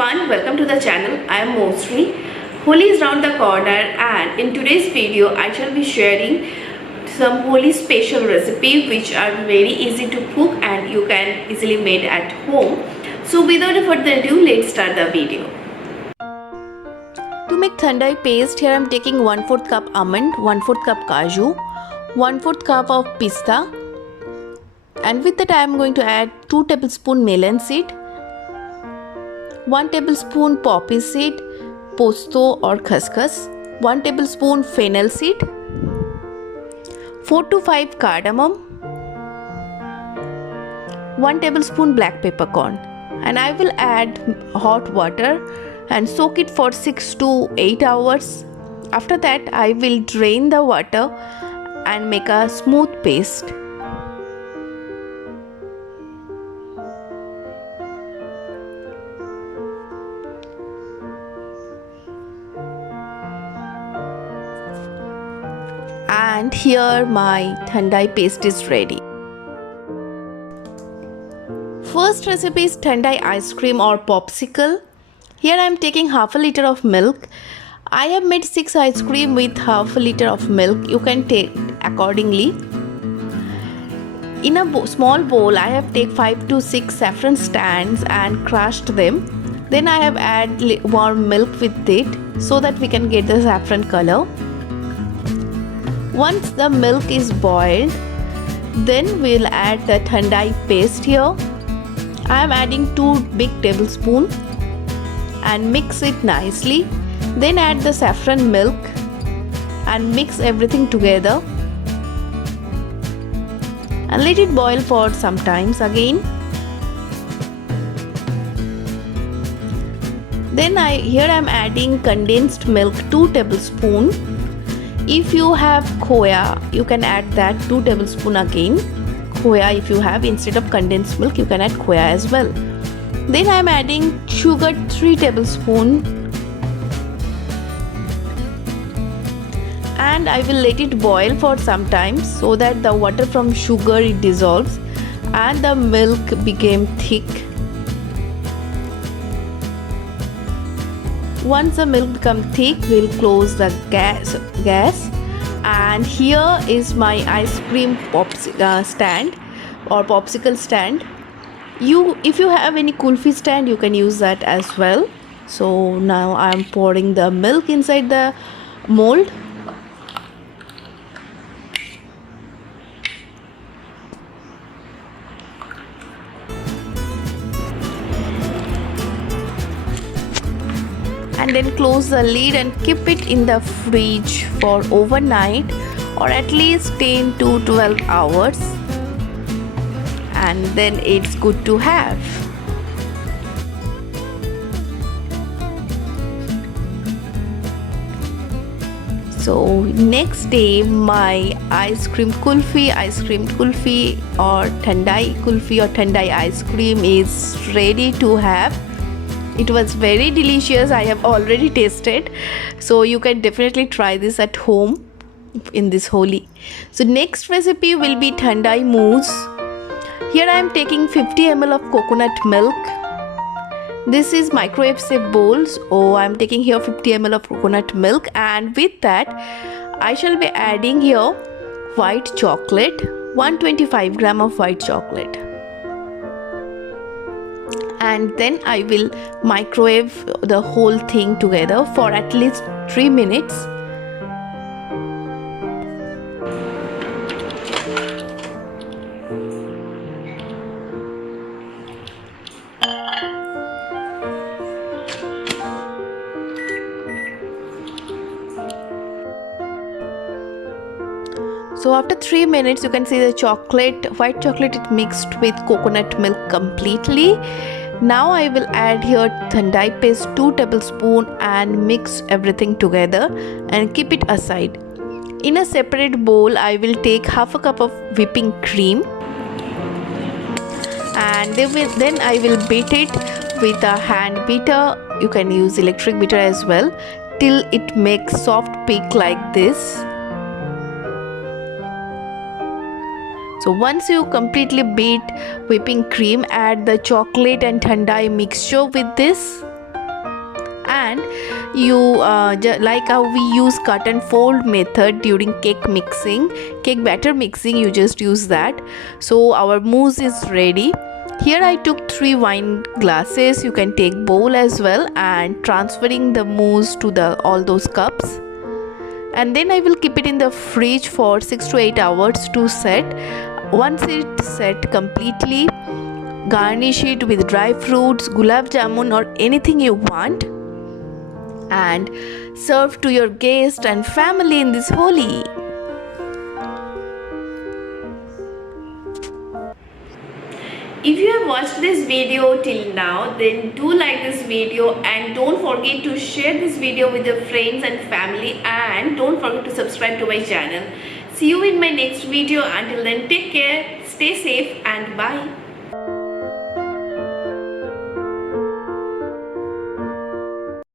everyone, welcome to the channel. I am Mosri. Holi is round the corner and in today's video I shall be sharing some Holi special recipe which are very easy to cook and you can easily made at home. So without further ado, let's start the video. To make thandai paste, here I am taking 1/4 cup almond, 1/4 cup cashew, 1/4 cup of pista, and with that I am going to add 2 tablespoon melon seed, 1 tablespoon poppy seed, posto or khaskhas, 1 tablespoon fennel seed, 4 to 5 cardamom, 1 tablespoon black peppercorn, and I will add hot water and soak it for 6 to 8 hours. After that I will drain the water and make a smooth paste. And here my thandai paste is ready. First recipe is thandai ice cream or popsicle. Here I am taking half a liter of milk. I have made 6 ice cream with half a liter of milk. You can take accordingly. In a small bowl I have take 5 to 6 saffron stands and crushed them. Then I have add warm milk with it so that we can get the saffron color. Once the milk is boiled, then we'll add the thandai paste here. I am adding 2 big tablespoons and mix it nicely. Then add the saffron milk and mix everything together and let it boil for some times again. Then here I am adding condensed milk 2 tablespoons. If you have khoya, you can add that 2 tablespoons again. Khoya if you have, instead of condensed milk you can add khoya as well. Then I am adding sugar 3 tablespoons and I will let it boil for some time so that the water from sugar it dissolves and the milk became thick. Once the milk becomes thick, we'll close the gas and here is my ice cream stand or popsicle stand. If you have any kulfi stand, you can use that as well. So now I am pouring the milk inside the mold. And then close the lid and keep it in the fridge for overnight or at least 10 to 12 hours, and then it's good to have. So next day my ice cream kulfi or thandai kulfi or thandai ice cream is ready to have. It was very delicious. I have already tasted, so you can definitely try this at home in this Holi. So next recipe will be thandai mousse. Here I am taking 50 ml of coconut milk. This is microwave safe bowls. I am taking here 50 ml of coconut milk, and with that I shall be adding here white chocolate, 125 gram of white chocolate. And then I will microwave the whole thing together for at least 3 minutes. So after 3 minutes you can see the white chocolate it mixed with coconut milk completely. Now I will add here thandai paste 2 tablespoons and mix everything together and keep it aside. In a separate bowl I will take half a cup of whipping cream and then I will beat it with a hand beater. You can use electric beater as well till it makes soft peak like this. So once you completely beat whipping cream, add the chocolate and thandai mixture with this and you like how we use cut and fold method during cake batter mixing, you just use that. So our mousse is ready. Here I took 3 wine glasses, you can take bowl as well, and transferring the mousse to all those cups. And then I will keep it in the fridge for 6 to 8 hours to set. Once it's set completely, garnish it with dry fruits, gulab jamun or anything you want, and serve to your guests and family in this Holi. If you have watched this video till now, then do like this video and don't forget to share this video with your friends and family, and don't forget to subscribe to my channel. See you in my next video. Until then, take care, stay safe and bye.